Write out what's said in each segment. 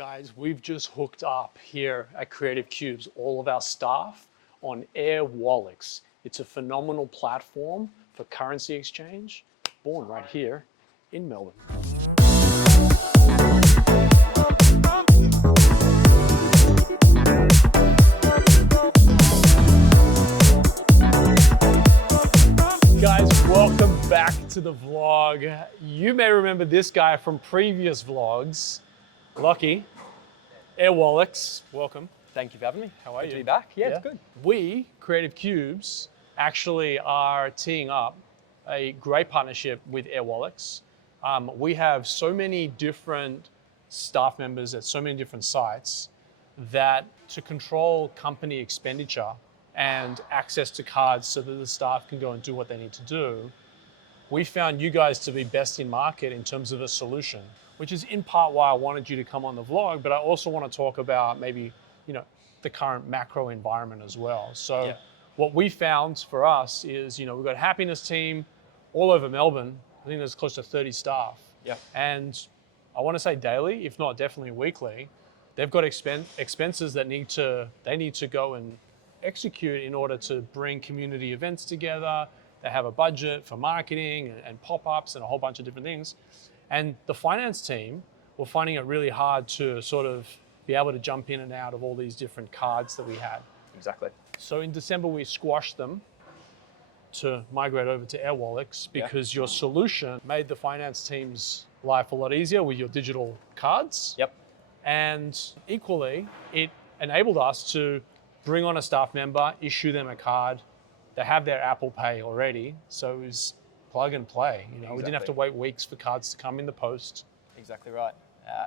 Guys, we've just hooked up here at Creative Cubes all of our staff on AirWallex. It's a phenomenal platform for currency exchange, born right here in Melbourne. Guys, welcome back to the vlog. You may remember this guy from previous vlogs. Lucky, AirWallex, welcome. Thank you for having me. How are you? Good to be back. Yeah, it's good. We, Creative Cubes, actually are teeing up a great partnership with AirWallex. We have so many different staff members at so many different sites that to control company expenditure and access to cards so that the staff can go and do what they need to do, we found you guys to be best in market in terms of a solution, which is in part why I wanted you to come on the vlog, but I also want to talk about maybe, the current macro environment as well. So what we found for us is, we've got a happiness team all over Melbourne. I think there's close to 30 staff. Yeah. And I want to say daily, if not definitely weekly, they've got expenses that they need to go and execute in order to bring community events together. They have a budget for marketing and pop-ups and a whole bunch of different things. And the finance team were finding it really hard to sort of be able to jump in and out of all these different cards that we had. Exactly. So in December, we squashed them to migrate over to AirWallex because your solution made the finance team's life a lot easier with your digital cards. Yep. And equally, it enabled us to bring on a staff member, issue them a card. They have their Apple Pay already, so it was plug and play. We didn't have to wait weeks for cards to come in the post. Exactly right.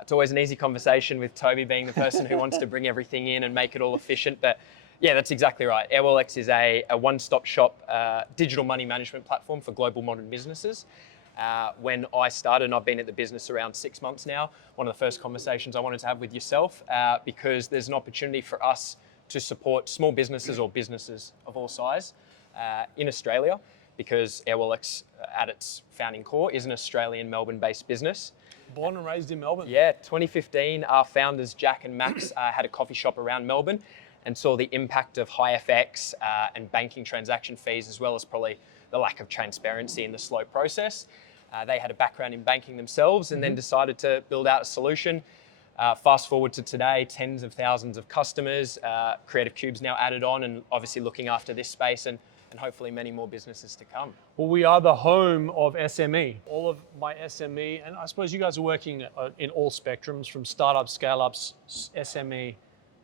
It's always an easy conversation with Toby being the person who wants to bring everything in and make it all efficient. But yeah, that's exactly right. AirWallex is a one-stop shop digital money management platform for global modern businesses. When I started, and I've been at the business around 6 months now, one of the first conversations I wanted to have with yourself, because there's an opportunity for us to support small businesses or businesses of all size in Australia, because AirWallex at its founding core is an Australian Melbourne-based business. Born and raised in Melbourne. Yeah, 2015, our founders, Jack and Max, had a coffee shop around Melbourne and saw the impact of high FX and banking transaction fees, as well as probably the lack of transparency in the slow process. They had a background in banking themselves and then decided to build out a solution. Fast forward to today, tens of thousands of customers, Creative Cubes now added on, and obviously looking after this space and hopefully many more businesses to come. Well, we are the home of SME. All of my SME, and I suppose you guys are working in all spectrums, from startups, scale-ups, SME,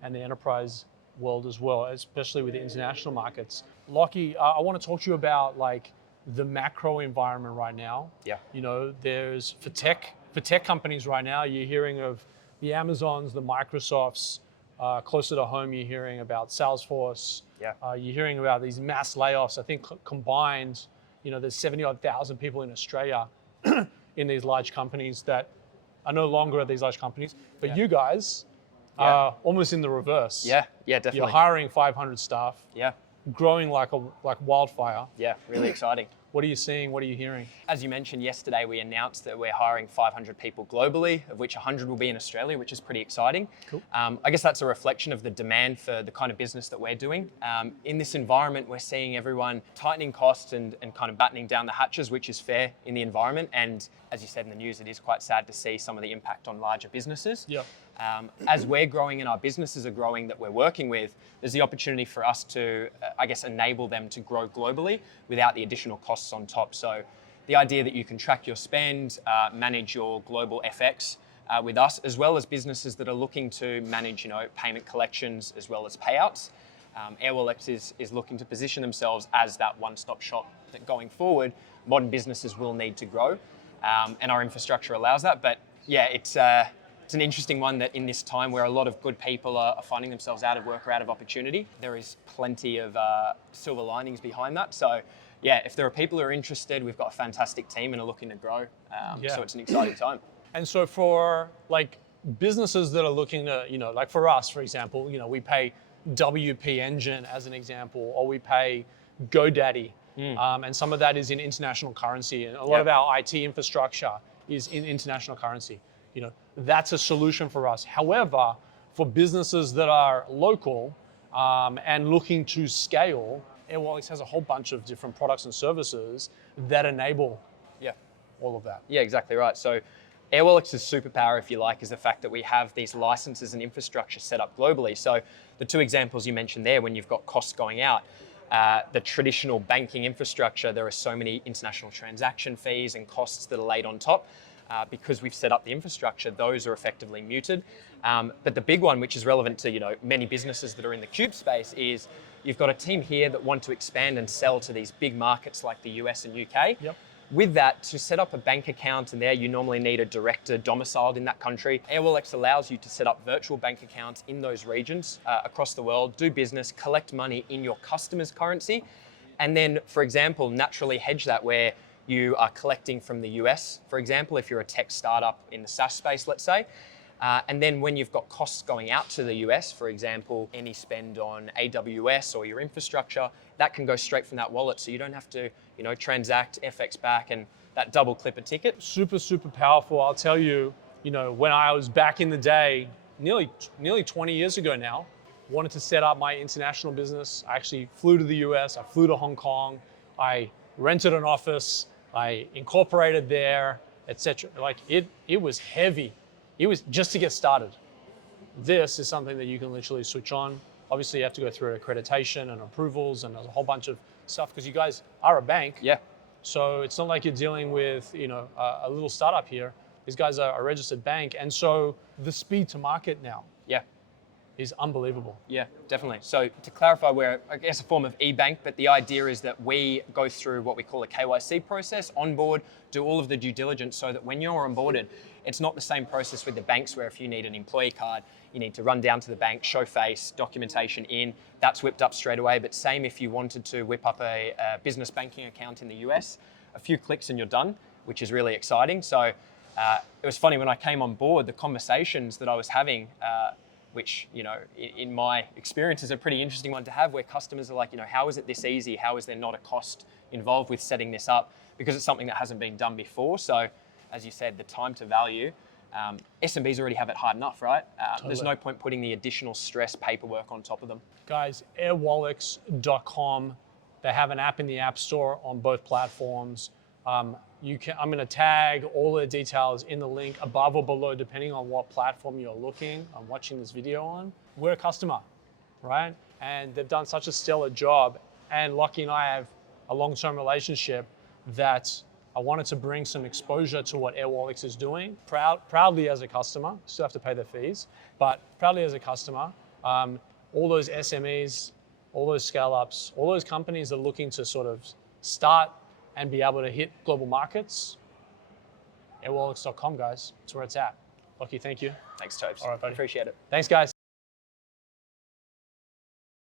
and the enterprise world as well, especially with the international markets. Lachie, I want to talk to you about the macro environment right now. Yeah. There's for tech companies right now, you're hearing of the Amazons, the Microsofts. Closer to home, you're hearing about Salesforce. Yeah. You're hearing about these mass layoffs. I think combined, there's 70,000 people in Australia in these large companies that are no longer at these large companies. But you guys are almost in the reverse. Yeah, definitely. You're hiring 500 staff. Yeah. Growing like wildfire. Yeah, really exciting. What are you seeing? What are you hearing? As you mentioned yesterday, we announced that we're hiring 500 people globally, of which 100 will be in Australia, which is pretty exciting. Cool. I guess that's a reflection of the demand for the kind of business that we're doing. In this environment, we're seeing everyone tightening costs and kind of battening down the hatches, which is fair in the environment. And as you said in the news, it is quite sad to see some of the impact on larger businesses. Yeah. As we're growing and our businesses are growing that we're working with, there's the opportunity for us to, enable them to grow globally without the additional costs on top. So the idea that you can track your spend, manage your global FX with us, as well as businesses that are looking to manage, payment collections as well as payouts. AirWallex is looking to position themselves as that one-stop shop that going forward, modern businesses will need to grow, and our infrastructure allows that. But yeah, it's an interesting one that in this time where a lot of good people are finding themselves out of work or out of opportunity, there is plenty of silver linings behind that. So yeah, if there are people who are interested, we've got a fantastic team and are looking to grow. So it's an exciting time. And so for businesses that are looking to, for us, for example, we pay WP Engine as an example, or we pay GoDaddy. And some of that is in international currency. And a lot of our IT infrastructure is in international currency. that's a solution for us. However, for businesses that are local and looking to scale, AirWallex has a whole bunch of different products and services that enable Yeah. all of that. Yeah, exactly right. So AirWallex's superpower, if you like, is the fact that we have these licenses and infrastructure set up globally. So the two examples you mentioned there, when you've got costs going out, the traditional banking infrastructure, there are so many international transaction fees and costs that are laid on top. Because we've set up the infrastructure, those are effectively muted. But the big one, which is relevant to many businesses that are in the cube space, is you've got a team here that want to expand and sell to these big markets like the US and UK. Yep. With that, to set up a bank account in there, you normally need a director domiciled in that country. AirWallex allows you to set up virtual bank accounts in those regions across the world, do business, collect money in your customer's currency, and then, for example, naturally hedge that where you are collecting from the US, for example, if you're a tech startup in the SaaS space, let's say. And then when you've got costs going out to the US, for example, any spend on AWS or your infrastructure, that can go straight from that wallet. So you don't have to, transact FX back and that double clip a ticket. Super, super powerful. I'll tell you, when I was back in the day, nearly 20 years ago now, wanted to set up my international business. I actually flew to the US, I flew to Hong Kong, I rented an office, I incorporated there, etc. Like it was heavy. It was just to get started. This is something that you can literally switch on. Obviously, you have to go through accreditation and approvals, and there's a whole bunch of stuff because you guys are a bank. Yeah. So it's not like you're dealing with a little startup here. These guys are a registered bank, and so the speed to market now Yeah. is unbelievable. Yeah, definitely. So to clarify, we're, I guess, a form of e-bank, but the idea is that we go through what we call a KYC process, onboard, do all of the due diligence so that when you're onboarded, it's not the same process with the banks where if you need an employee card, you need to run down to the bank, show face, documentation in, that's whipped up straight away. But same if you wanted to whip up a business banking account in the US, a few clicks and you're done, which is really exciting. So it was funny when I came on board, the conversations that I was having, which, in my experience is a pretty interesting one to have, where customers are like, how is it this easy? How is there not a cost involved with setting this up? Because it's something that hasn't been done before. So as you said, the time to value, SMBs already have it hard enough, right? There's no point putting the additional stress paperwork on top of them. Guys, airwallex.com. They have an app in the App Store on both platforms. I'm going to tag all the details in the link above or below, depending on what platform you're looking and watching this video on. We're a customer, right? And they've done such a stellar job. And Lachlan and I have a long-term relationship that I wanted to bring some exposure to what AirWallex is doing. Proudly as a customer, still have to pay their fees, but proudly as a customer, all those SMEs, all those scale-ups, all those companies that are looking to sort of start and be able to hit global markets, airwallex.com, guys. That's where it's at. Lucky, thank you. Thanks, Tobes. All right, buddy. Appreciate it. Thanks, guys.